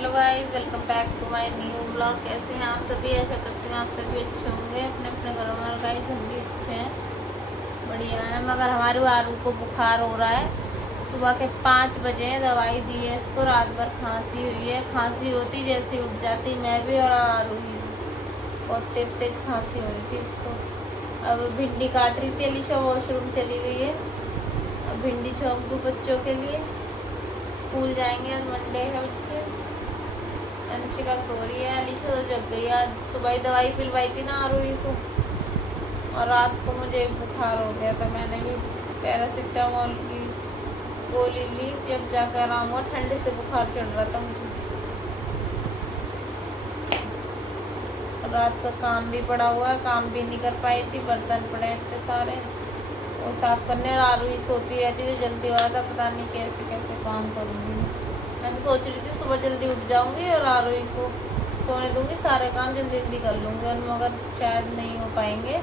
Hello guys, welcome back to my new blog. कैसे हैं आप सभी? ऐसा करते हैं आप सभी अच्छे होंगे अपने अपने घरों में। और गाइस हम भी अच्छे हैं, बढ़िया है। मगर हमारे आरू को बुखार हो रहा है। सुबह के 5 बजे दवाई दी है इसको, रात भर खांसी हुई है। खांसी होती जैसे उठ जाती मैं भी और आरू ही, बहुत तेज तेज खांसी हो रही थी इसको। अब भिंडी काट रही थी अलीशा, वॉशरूम चली गई है। अब भिंडी छौंक दूँ बच्चों के लिए, स्कूल जाएंगे। आज मंडे है बच्चे। अंशिका सो रही है, अलीशा तो जग गई। आज सुबह ही दवाई पिलवाई थी ना आरूही को, और रात को मुझे बुखार हो गया था। मैंने भी पैरासिटामोल की गोली ली, जब जाकर आराम हुआ। ठंड से बुखार चढ़ रहा था मुझे। रात का काम भी पड़ा हुआ है, काम भी नहीं कर पाई थी। बर्तन पड़े थे सारे, वो साफ करने। और आरूही सोती रहती थी, जल्दी हुआ था। पता नहीं कैसे कैसे काम करूँगी। मैंने सोच रही थी सुबह जल्दी उठ जाऊंगी और आरूही को सोने दूंगी, सारे काम जल्दी जल्दी कर लूँगी, और मगर शायद नहीं हो पाएंगे।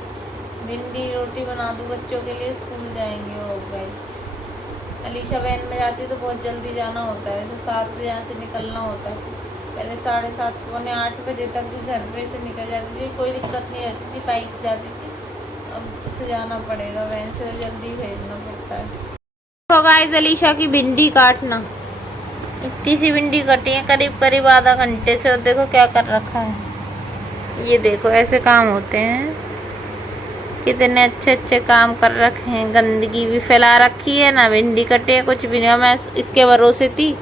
भिंडी रोटी बना दूँ बच्चों के लिए, स्कूल जाएंगे वो गाइस। अलीशा वैन में जाती है तो बहुत जल्दी जाना होता है, जैसे 7 बजे यहाँ से निकलना होता है। पहले 7:30 पौने 8 बजे तक भी घर पे से निकल जाती थी, कोई दिक्कत नहीं रहती थी, बाइक से जाती थी। अब इससे जाना पड़ेगा, वैन से तो जल्दी भेजना पड़ता है। तो गाइस अलीशा की भिंडी काटना, इतनी सी भिंडी कटी है करीब करीब आधा घंटे से। और देखो क्या कर रखा है, ये देखो ऐसे काम होते हैं। कितने अच्छे अच्छे काम कर रखे हैं। गंदगी भी फैला रखी है ना, भिंडी कटी है कुछ भी नहीं। मैं इसके भरोसे थी,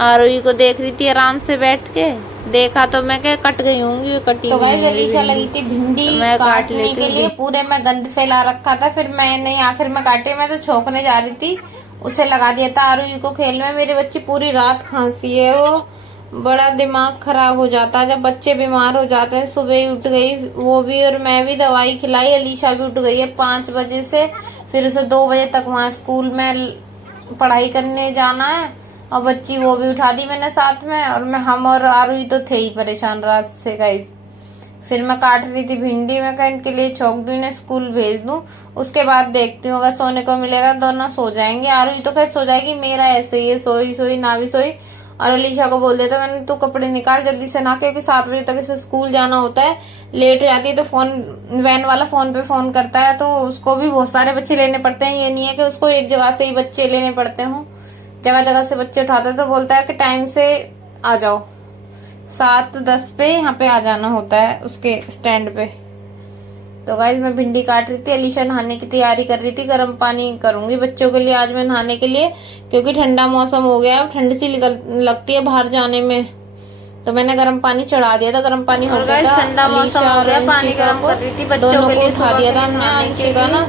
आरूही को देख रही थी आराम से बैठ के। देखा तो मैं क्या कट गई होंगी, कटी तो गाइस अलीशा लगी थी भिंडी तो काटने के लिए। पूरे में गंद फैला रखा था, फिर मैंने आखिर में काटे। मैं तो छोंकने जा रही थी, उसे लगा दिया था आरूही को खेल में। मेरी बच्ची पूरी रात खांसी है, वो बड़ा दिमाग खराब हो जाता है जब बच्चे बीमार हो जाते हैं। सुबह ही उठ गई वो भी, और मैं भी दवाई खिलाई। अलीशा भी उठ गई है 5 बजे से, फिर उसे 2 बजे तक वहाँ स्कूल में पढ़ाई करने जाना है। और बच्ची वो भी उठा दी मैंने साथ में, और हम और आरूही तो थे ही परेशान रात से गाइस। फिर मैं काट रही थी भिंडी, में कहा इनके लिए छौंक दूं, इन्हें स्कूल भेज दूं, उसके बाद देखती हूँ अगर सोने को मिलेगा दोनों सो जाएंगे। आरूही तो खैर सो जाएगी, मेरा ऐसे ही सोई सोई ना भी सोई। और अलीशा को बोल देता मैंने, तू कपड़े निकाल जल्दी से ना, क्योंकि 7 बजे तक इसे स्कूल जाना होता है। लेट हो जाती है तो फोन, वैन वाला फोन पे फोन करता है, तो उसको भी बहुत सारे बच्चे लेने पड़ते हैं। ये नहीं है कि उसको एक जगह से ही बच्चे लेने पड़ते हों, जगह जगह से बच्चे उठाते हैं। तो बोलता है कि टाइम से आ जाओ, 7:10 पे यहाँ पे आ जाना होता है उसके स्टैंड पे। तो गाइज मैं भिंडी काट रही थी, अलीशा नहाने की तैयारी कर रही थी। गर्म पानी करूंगी बच्चों के लिए आज मैं नहाने के लिए, क्योंकि ठंडा मौसम हो गया है, ठंड सी लगती है बाहर जाने में। तो मैंने गर्म पानी चढ़ा दिया था, गर्म पानी हो गया था। ठंडा मौसम हो गया, पानी गर्म कर रही थी बच्चों के लिए, उठा दिया था हमने। अंशिका ना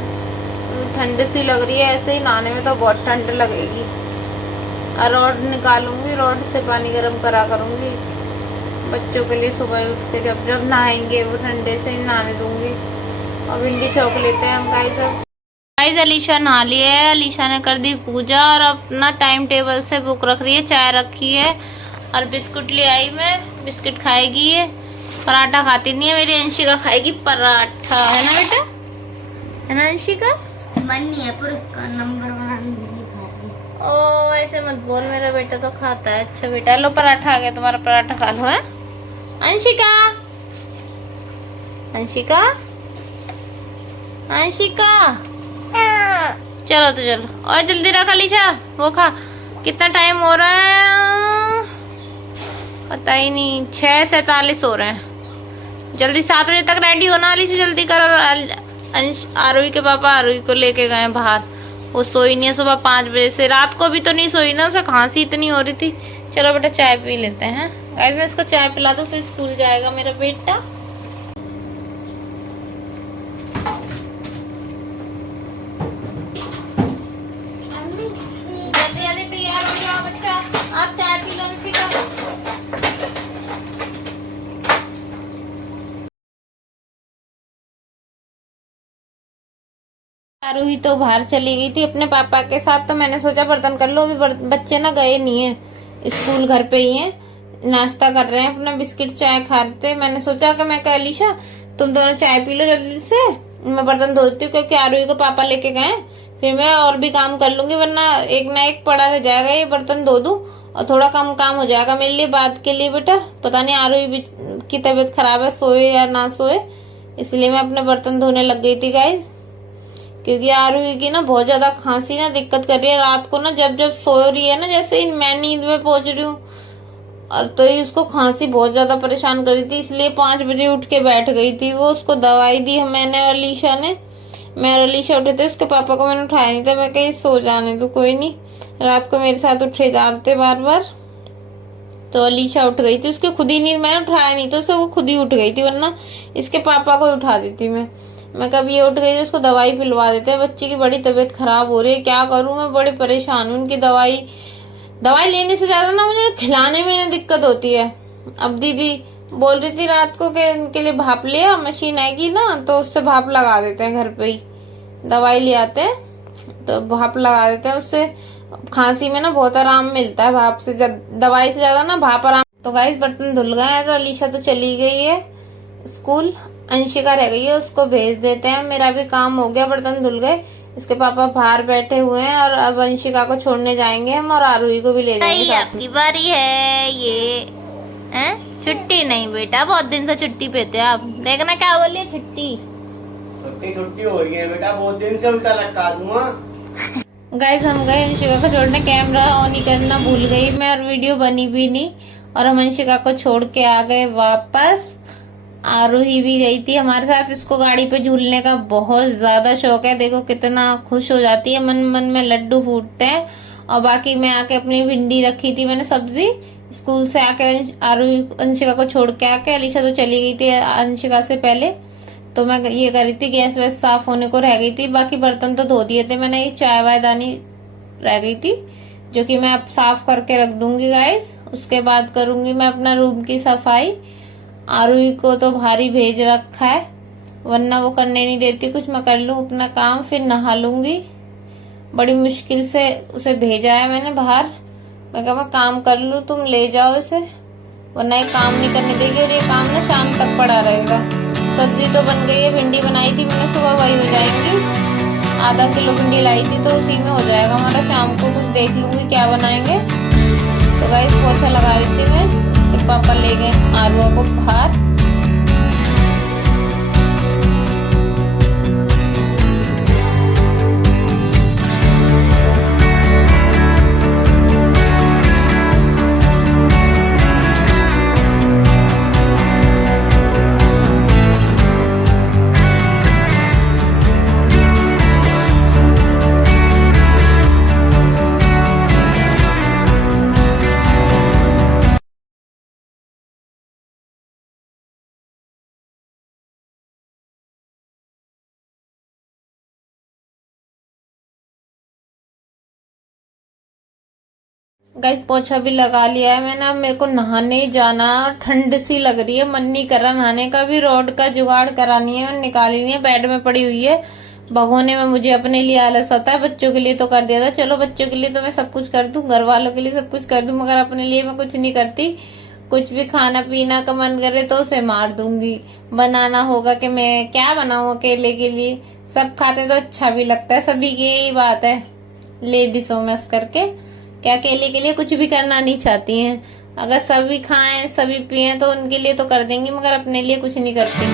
ठंड सी लग रही है, ऐसे ही नहाने में तो बहुत ठंड लगेगी। और रॉड निकालूंगी, रॉड से पानी गर्म करा करूंगी बच्चों के लिए। सुबह उठ के जब जब नहाएंगे वो ठंडे से ही नहाने दूंगी। और भिंडी छौंक लेते हैं हम गाइस। अलीशा नहा ली है, अलीशा ने कर दी पूजा, और अपना टाइम टेबल से बुक रख रही है। चाय रखी है और बिस्कुट ले आई मैं, बिस्कुट खाएगी ये। पराठा खाती नहीं है मेरी अंशिका, खाएगी पराठा, है ना बेटा, है ना अंशिका? मन नहीं है पर उसका नंबर 1 नहीं खाती। ओ ऐसे मत बोल, मेरा बेटा तो खाता है। अच्छा बेटा, लो पराठा आ गया तुम्हारा, पराठा खा लो। है अंशिका, अंशिका, अंशिका, चलो तो चलो, और जल्दी रख अलीशा, वो खा। कितना टाइम हो रहा है पता ही नहीं, 6:47 हो रहे हैं। जल्दी 7 बजे तक रेडी होना अलीशा, जल्दी करो। आरूही के पापा आरूही को लेके गए बाहर, वो सोई नहीं है सुबह 5 बजे से। रात को भी तो नहीं सोई ना, उसे खांसी इतनी हो रही थी। चलो बेटा चाय पी लेते हैं गाइस, मैं इसको चाय पिला दूं फिर स्कूल जाएगा मेरा बेटा। तैयार हो जाओ बच्चा, आप चाय पी लो। आरूही तो बाहर चली गई थी अपने पापा के साथ, तो मैंने सोचा बर्तन कर लो। अभी बच्चे ना गए नहीं है स्कूल, घर पे ही हैं, नाश्ता कर रहे हैं अपना, बिस्किट चाय खाते। मैंने सोचा कि मैं कह अलीशा तुम दोनों चाय पी लो जल्दी से, मैं बर्तन धोती हूँ, क्योंकि आरूही को पापा लेके गए। फिर मैं और भी काम कर लूंगी, वरना एक ना एक पड़ा रह जाएगा। ये बर्तन धो दूं और थोड़ा कम काम हो जाएगा मेरे लिए बात के लिए बेटा। पता नहीं आरोही की तबीयत खराब है, सोए या ना सोए, इसलिए मैं अपने बर्तन धोने लग गई थी गाइस। क्योंकि आरोही की ना बहुत ज्यादा खांसी ना दिक्कत कर रही है रात को ना, जब जब सो रही है ना, जैसे ही मैं नींद में पहुंच रही हूँ और तो ही उसको खांसी बहुत ज्यादा परेशान कर रही थी, इसलिए 5 बजे उठ के बैठ गई थी वो। उसको दवाई दी मैंने और अलीशा ने। मैं और अलीशा उठे थे, उसके पापा को मैंने उठाया नहीं था, मैं कहीं सो जाने तो कोई नहीं, रात को मेरे साथ उठे जाते बार बार। तो अलीशा उठ गई थी, उसकी खुद ही नींद, मैं उठाया नहीं तो वो खुद ही उठ गई थी, वरना इसके पापा को उठा देती मैं कब ये उठ गई तो उसको दवाई पिलवा देते हैं। बच्चे की बड़ी तबीयत खराब हो रही है, क्या करूं मैं, बड़े परेशान हूँ। उनकी दवाई लेने से ज्यादा ना मुझे खिलाने में ना दिक्कत होती है। अब दीदी बोल रही थी रात को के इनके लिए भाप लिया, मशीन आएगी ना तो उससे भाप लगा देते हैं, घर पे ही दवाई ले आते हैं तो भाप लगा देते हैं, उससे खांसी में ना बहुत आराम मिलता है भाप से, दवाई से ज्यादा ना भाप आराम। तो गाइस बर्तन धुल गए और अलीशा तो चली गई है स्कूल, अंशिका रह गई है, उसको भेज देते हैं। मेरा भी काम हो गया, बर्तन धुल गए। इसके पापा बाहर बैठे हुए हैं और अब अंशिका को छोड़ने जाएंगे हम और आरोही को भी ले जाएंगे। आपकी बारी है ये हैं? छुट्टी नहीं बेटा, बहुत दिन से छुट्टी पे थे आप, देखना क्या बोलिए, छुट्टी छुट्टी हो रही है बेटा, बहुत दिन से उल्टा लटका दूंगा। गाइस हम गए अंशिका को छोड़ने, कैमरा ऑन ही करना भूल गई मैं और वीडियो बनी भी नहीं, और हम अंशिका को छोड़ के आ गए वापस। आरोही भी गई थी हमारे साथ, इसको गाड़ी पे झूलने का बहुत ज्यादा शौक है, देखो कितना खुश हो जाती है, मन मन में लड्डू फूटते हैं। और बाकी मैं आके अपनी भिंडी रखी थी मैंने सब्जी, स्कूल से आके आरोही अंशिका को छोड़ के आके, अलीशा तो चली गई थी अंशिका से पहले, तो मैं ये कर रही थी, गैस वैस साफ होने को रह गई थी, बाकी बर्तन तो धो दिए थे मैंने, एक चाय वायदानी रह गई थी जो कि मैं अब साफ करके रख दूंगी गाइस। उसके बाद करूंगी मैं अपना रूम की सफाई। आरोही को तो भारी भेज रखा है, वरना वो करने नहीं देती कुछ, मैं कर लूं अपना काम फिर नहा लूंगी। बड़ी मुश्किल से उसे भेजा है मैंने बाहर, मैं कहा मैं काम कर लूं, तुम ले जाओ इसे, वरना ये काम नहीं करने देगी और ये काम ना शाम तक पड़ा रहेगा। सब्जी तो बन गई है, भिंडी बनाई थी मैंने सुबह, वही हो जाएंगी। आधा किलो भिंडी लाई थी तो उसी में हो जाएगा हमारा, शाम को कुछ देख लूंगी क्या बनाएंगे। तो गाइस पोछा लगा रही थी मैं, उसके पापा ले गए आरुआ को बाहर। गाइस पोछा भी लगा लिया है मैंने, अब मेरे को नहाने जाना, ठंड सी लग रही है, मन नहीं कर रहा नहाने का भी। रोड का जुगाड़ करानी है, निकाली नहीं है, बेड में पड़ी हुई है भगोने में। मुझे अपने लिए आलस आता है, बच्चों के लिए तो कर दिया था, चलो बच्चों के लिए तो मैं सब कुछ कर दूं, घर वालों के लिए सब कुछ कर दूं, मगर अपने लिए मैं कुछ नहीं करती। कुछ भी खाना पीना का मन करे तो उसे मार दूंगी। बनाना होगा कि मैं क्या बनाऊं अकेले के लिए, सब खाते तो अच्छा भी लगता है, सभी की यही बात है लेडीजों में करके, क्या अकेले के लिए कुछ भी करना नहीं चाहती हैं। अगर सभी खाएं सभी पिए तो उनके लिए तो कर देंगी, मगर अपने लिए कुछ नहीं करती।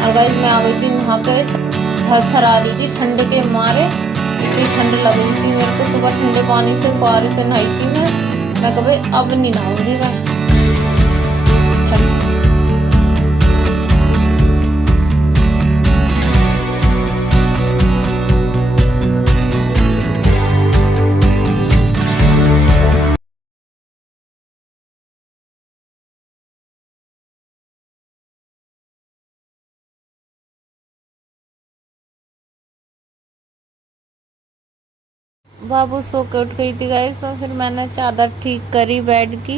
और गाइस मैं आ गई थी नहा के, थरथरा रही थी ठंड के मारे, इतनी ठंड लग रही थी मेरे को। सुबह ठंडे पानी से फुहारे से नहाई थी मैं कभी अब नहीं नहाऊंगी मैं। बाबू सो के उठ गई थी गाइस, तो फिर मैंने चादर ठीक करी बेड की,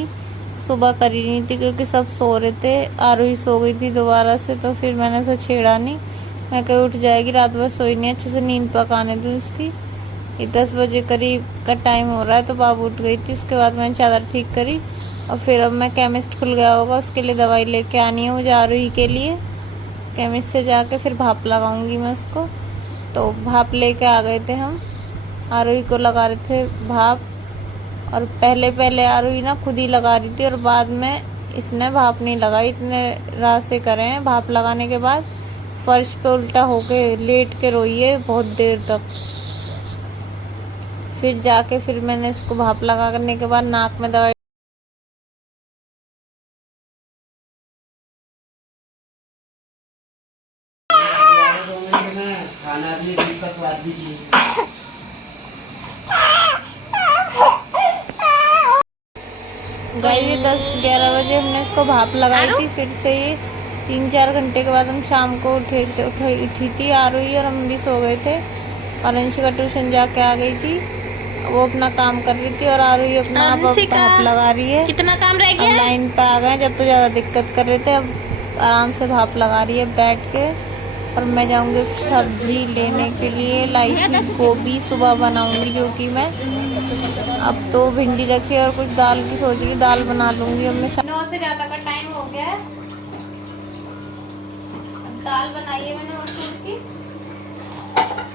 सुबह करी नहीं थी क्योंकि सब सो रहे थे। आरोही सो गई थी दोबारा से, तो फिर मैंने उसे छेड़ा नहीं, मैं कहीं उठ जाएगी, रात भर सोई नहीं, अच्छे से नींद पकाने दी उसकी। ये 10 बजे करीब का टाइम हो रहा है, तो बाबू उठ गई थी। उसके बाद मैंने चादर ठीक करी और फिर अब मैं केमिस्ट खुल गया होगा, उसके लिए दवाई लेके आनी है मुझे आरोही के लिए। केमिस्ट से जाके फिर भाप लगाऊंगी मैं उसको। तो भाप लेके आ गए थे हम, आरोही को लगा रहे थे भाप, और पहले पहले आरुई ना खुद ही लगा रही थी और बाद में इसने भाप नहीं लगाई। इतने रात से करे हैं। भाप लगाने के बाद फर्श पे उल्टा होके लेट के रोई है बहुत देर तक। फिर जाके फिर मैंने इसको भाप लगा करने के बाद नाक में दवाई खाना भी इसका स्वाद भी चाहिए। गई 10-11 बजे हमने इसको भाप लगाई थी। फिर से ये 3-4 घंटे के बाद हम शाम को उठी थी आरुई और हम भी सो गए थे। और अंशिका ट्यूशन जाके आ गई थी। वो अपना काम कर रही थी और आरुई अपना आप भाप लगा रही है। कितना काम रह अब लाइन पे आ गए जब तो ज़्यादा दिक्कत कर रहे थे। अब आराम से भाप लगा रही है बैठ के। और मैं जाऊंगी सब्जी लेने के लिए। लाई थी गोभी सुबह बनाऊंगी जो कि मैं अब तो भिंडी रखी और कुछ दाल की सोच रही दाल बना लूंगी। अब मैं 9 से ज़्यादा का टाइम हो गया है। अब दाल बनाई है मैंने मसूर की।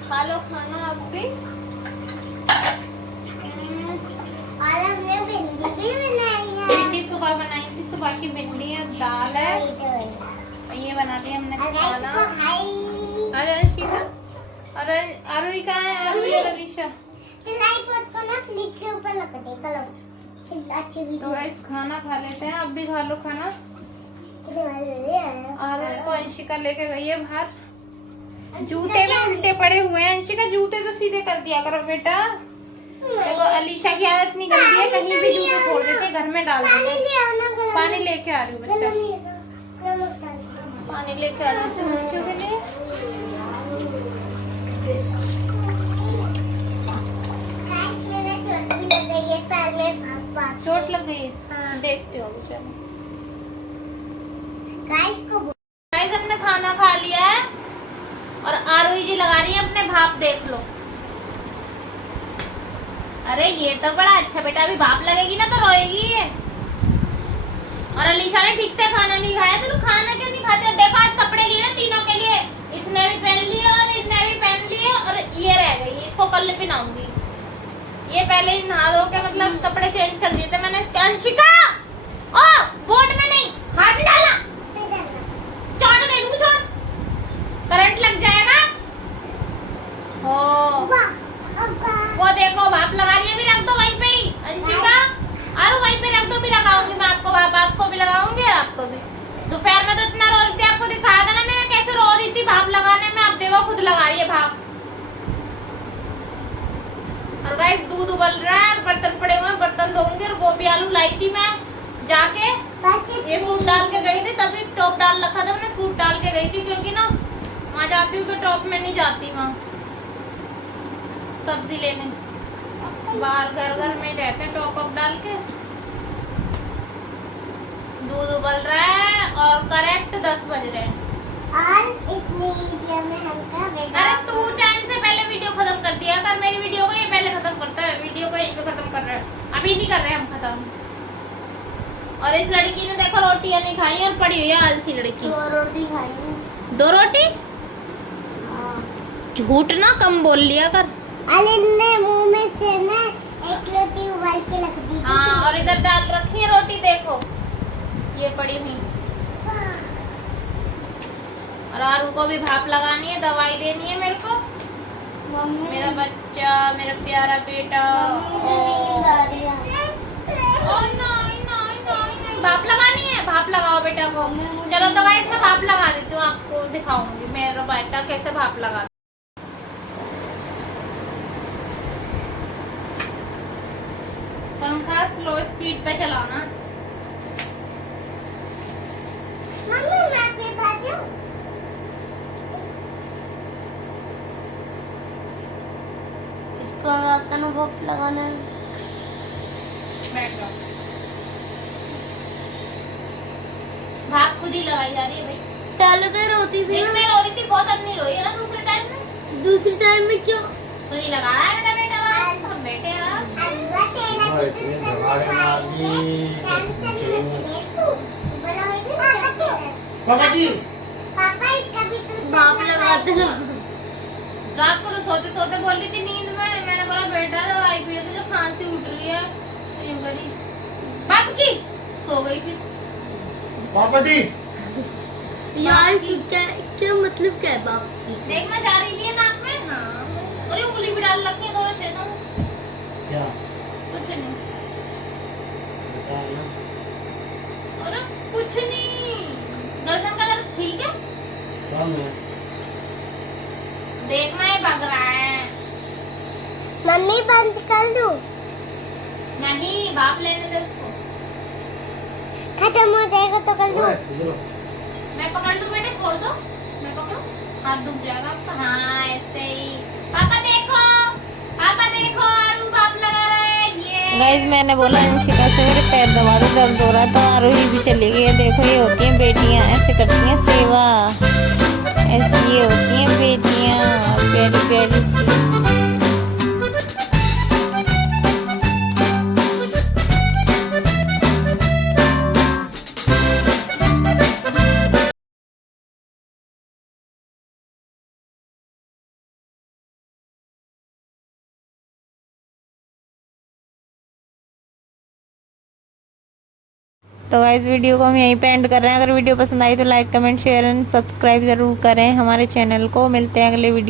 खा लो खाना अब भी। और हमने भिंडी भी बनाई है। भिंडी सुबह बनाई थी। सुबह की भिंडी है दाल है। और ये बना लिया हमने खाना। अरे अंशिका और आरुई कहाँ है? आरुई और अलीशा को ना फ्रिज के ऊपर रख दे कलो फिर अच्छी भी। तो गाइस खाना खा लेते हैं। अब भी खा लो खाना। आरुई को अंशिका लेके गई है बाहर। जूते भी उल्टे पड़े हुए हैं। अंशिका जूते तो सीधे कर दिया करो बेटा। देखो अलीशा की आदत नहीं गलती है कहीं भी जूते छोड़ देते घर में डाल देते। पानी लेके आ रही हूँ बच्चा। पानी लेके आ रही हूँ बच्चों के लिए। चोट लग गई है। हाँ। देखते हो बेचारा। गाइस हमने खाना खा लिया है और आरुई जी लगा रही है अपने भाप। देख लो। अरे ये तो बड़ा अच्छा बेटा। अभी भाप लगेगी ना तो रोएगी ये। और अलीशा ने ठीक से खाना नहीं खाया। तो खाना क्यों नहीं खाते? देखो आज कपड़े लिए ना तीनों के लिए। इसने भी पहन लिए और इसने भी पहन लिए और ये रह गई। इसको कल पहनाऊंगी। ये पहले ही नहा धो के मतलब कपड़े चेंज कर दिए थे मैंने। अंशिका ओ बोर्ड में नहीं हाथ नहीं डालना। चोट दे दूंगी चोट। करंट लग जाएगा। हो वो देखो भाप लगा रही है। भी रख दो वहीं पे ही अंशिका। और वहीं पे रख दो। भी लगाऊंगी मैं आपको भाप। आपको भी लगाऊंगी और आपको भी। दोपहर में तो इतना रो रही थी। आपको दिखाया था ना मैं कैसे रो रही थी भाप लगाने में। आप देखो खुद लगा रही है भाप। और गाइस दूध उबल रहा है और बर्तन पड़े हुए हैं। बर्तन धोऊंगी। और गोभी आलू लाई थी मैं जाके। ये सूट डाल के गई थी। तभी टॉप डाल रखा था मैंने। सूट डाल के गई थी क्योंकि ना वहाँ जाती हूँ तो टॉप में नहीं जाती। वहाँ सब्जी लेने बाहर घर में रहते हैं टॉप अप डाल के। दूध उबल रहा है और करेक्ट 10 बज रहे हैं। अरे तू टाइम से पहले वीडियो खत्म कर दिया कर। मेरी वीडियो को ये पहले खत्म करता है। वीडियो को यहीं पे खत्म कर रहा है। अभी नहीं कर रहे हम खत्म। और इस लड़की ने देखो रोटियां नहीं खाई और पड़ी हुई है आलसी लड़की। 2 रोटी खाई। 2 रोटी? झूठ ना कम बोल लिया कर। अरे ने मुंह में से ना एक रोटी उबाल के रख दी। हाँ और इधर डाल रखी है रोटी। देखो ये पड़ी हुई। और आरू को भी भाप लगानी है। दवाई देनी है मेरे को। मेरा बच्चा मेरा प्यारा बेटा। भाप लगानी है। भाप लगाओ बेटा को। चलो तो गाइस मैं भाप लगा देती हूँ। आपको दिखाऊंगी मेरा बेटा कैसे भाप लगा। पंखा स्लो स्पीड पे चलाना। मम्मी मैं आपके पास जाऊं? इसको भाप लगाना है। भाप खुद ही लगाई जा रही है भाई। पहले तो रोती थी। लेकिन मैं रो रही थी बहुत। अब नहीं रोई है ना दूसरे टाइम में। दूसरे टाइम में क्यों? खुद ही लगा रहा है मेरा बेटा। हम बैठे हैं। पापा जी पापा इसका भी तो भाप लगाते हैं। रात को तो सोते सोते बोल रही थी नींद में। मैंने बोला बेटा दवाई पी लो जो खांसी उठ रही है। सो गई फिर। पापा जी यार क्या क्या मतलब क्या है बाप की? देखना जा रही भी है नाक में। हाँ अरे उंगली भी डाल रखी है दोनों छेदों में। क्या कुछ नहीं। बता ना। अरे कुछ नहीं। गर्दन का दर्द ठीक है। कम है। देखना ये भाग रहा है। मम्मी बंद कर दूं? नहीं बाप लेने दे उसको। खत्म हो जाएगा तो कर दूं? ओए, इधर आओ। मैं पकड़ लूं बेटे, छोड़ दो। मैं पकड़ूं? हाथ दुख जाएगा आपका। हाँ ऐसे ही। पापा देखो, पापा देखो, आरू बाप लगा रहा है ये। गाइस मैंने बोला अंशिका से मेरे पैर दबा दो, दर्द हो रहा है, तो आरोही भी चली गई है। देखो ये होती हैं बेटियां, ऐसे करती हैं सेवा। ऐसी ये होती हैं बेटियां, प्यारी प्यारी सी। तो गाइस वीडियो को हम यहीं पे एंड कर रहे हैं। अगर वीडियो पसंद आई तो like comment share and subscribe जरूर करें हमारे चैनल को। मिलते हैं अगले वीडियो।